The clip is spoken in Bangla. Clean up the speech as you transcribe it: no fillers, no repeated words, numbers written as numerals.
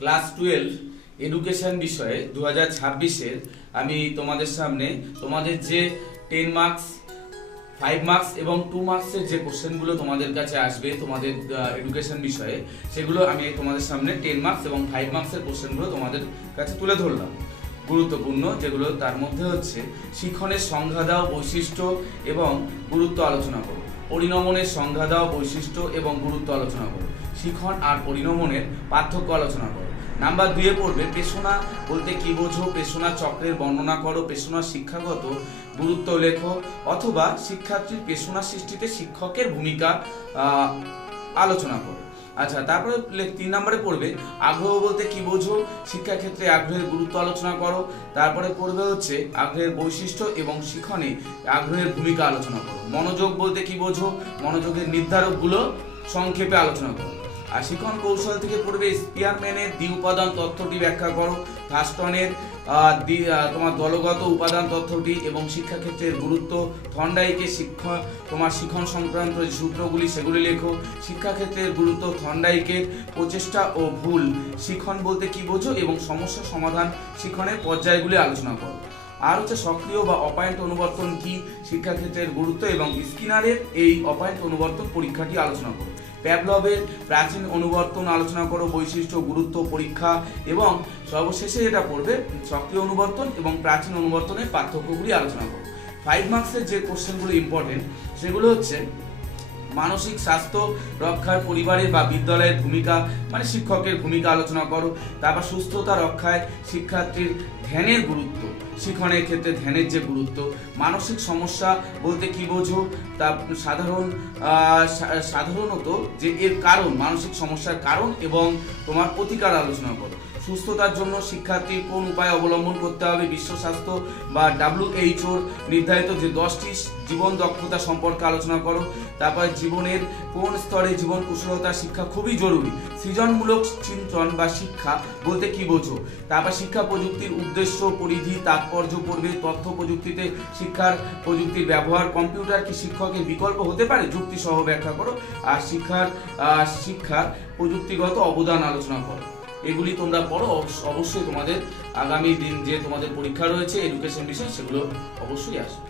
ক্লাস 12 এডুকেশন বিষয়ে 2026-এর আমি তোমাদের সামনে তোমাদের যে 10 মার্কস 5 মার্কস এবং 2 মার্কসের যে কোশ্চেনগুলো তোমাদের কাছে আসবে তোমাদের এডুকেশন বিষয়ে, সেগুলো আমি তোমাদের সামনে 10 মার্কস এবং 5 মার্কসের কোশ্চেনগুলো তোমাদের কাছে তুলে ধরলাম। গুরুত্বপূর্ণ যেগুলো, তার মধ্যে হচ্ছে শিক্ষণের সংজ্ঞা দাও, বৈশিষ্ট্য এবং গুরুত্ব আলোচনা করো। পরিণমনের সংজ্ঞা দাও, বৈশিষ্ট্য এবং গুরুত্ব আলোচনা করো। শিখন আর পরিণমনের পার্থক্য আলোচনা করো। নাম্বার 2-এ পড়বে পেশোনা বলতে কি বোঝো, পেশোনা চক্রের বর্ণনা করো, পেশোনার শিক্ষাগত গুরুত্ব লেখো, অথবা শিক্ষার্থীর পেশোনা সৃষ্টিতে শিক্ষকের ভূমিকা আলোচনা করো। আচ্ছা, তারপরে 3 নম্বরে পড়বে আগ্রহ বলতে কি বোঝো, শিক্ষাক্ষেত্রে আগ্রহের গুরুত্ব আলোচনা করো। তারপরে পড়বে হচ্ছে আগ্রহের বৈশিষ্ট্য এবং শিক্ষণে আগ্রহের ভূমিকা আলোচনা করো। মনোযোগ বলতে কি বোঝো, মনোযোগের নির্ধারকগুলো সংক্ষেপে আলোচনা করো। আর শিক্ষণ কৌশল থেকে পড়বে স্পিয়ারম্যানের দ্বি উপাদান তত্ত্বটি ব্যাখ্যা করো, থার্স্টনের তোমার দলগত উপাদান তত্ত্বটি এবং শিক্ষাক্ষেত্রের গুরুত্ব, থর্নডাইকের শিক্ষণ সংক্রান্ত যে সূত্রগুলি সেগুলি লেখো। শিক্ষাক্ষেত্রের গুরুত্ব, থর্নডাইকের প্রচেষ্টা ও ভুল, শিক্ষণ বলতে কি বোঝো এবং সমস্যা সমাধান শিক্ষণের পর্যায়গুলি আলোচনা করো। আর হচ্ছে সক্রিয় বা অপায়ন্ত অনুবর্তন কি, শিক্ষাক্ষেত্রের গুরুত্ব এবং স্কিনারের এই অপায়ন্ত অনুবর্তন পরীক্ষাটি আলোচনা করো। প্যাভলভের প্রাচীন অনুবর্তন আলোচনা করো, বৈশিষ্ট্য, গুরুত্ব, পরীক্ষা, এবং সর্বশেষে যেটা পড়বে সক্রিয় অনুবর্তন এবং প্রাচীন অনুবর্তনের পার্থক্যগুলি আলোচনা করো। 5 মার্কসের যে কোশ্চেনগুলো ইম্পর্টেন্ট সেগুলো হচ্ছে মানসিক স্বাস্থ্য রক্ষার পরিবারের বা বিদ্যালয়ের ভূমিকা, মানে শিক্ষকের ভূমিকা আলোচনা করো। তারপর সুস্থতা রক্ষায় শিক্ষার্থীর ধ্যানের গুরুত্ব, শিক্ষণের ক্ষেত্রে ধ্যানের যে গুরুত্ব। মানসিক সমস্যা বলতে কি বোঝো, তা সাধারণত যে এর কারণ, মানসিক সমস্যার কারণ এবং তোমার প্রতিকার আলোচনা করো। সুস্থতার জন্য শিক্ষার্থীর কোন উপায় অবলম্বন করতে হবে, বিশ্ব স্বাস্থ্য বা WHO নির্ধারিত যে 10টি জীবন দক্ষতা সম্পর্কে আলোচনা করো। তারপর জীবনের কোন স্তরে জীবন কুশলতা শিক্ষা খুবই জরুরি। সৃজনমূলক চিন্তন বা শিক্ষা বলতে কি বোঝো। তারপর শিক্ষা প্রযুক্তির উদ্দেশ্য, পরিধি, তাৎপর্য পড়বে। তথ্য প্রযুক্তিতে শিক্ষার প্রযুক্তির ব্যবহার, কম্পিউটার কি শিক্ষকের বিকল্প হতে পারে, যুক্তি সহ ব্যাখ্যা করো। আর শিক্ষার প্রযুক্তিগত অবদান আলোচনা করো। এগুলি তোমরা পড়ো, অবশ্যই তোমাদের আগামী দিন যে তোমাদের পরীক্ষা রয়েছে এডুকেশন বিষয় সেগুলো অবশ্যই আসবে।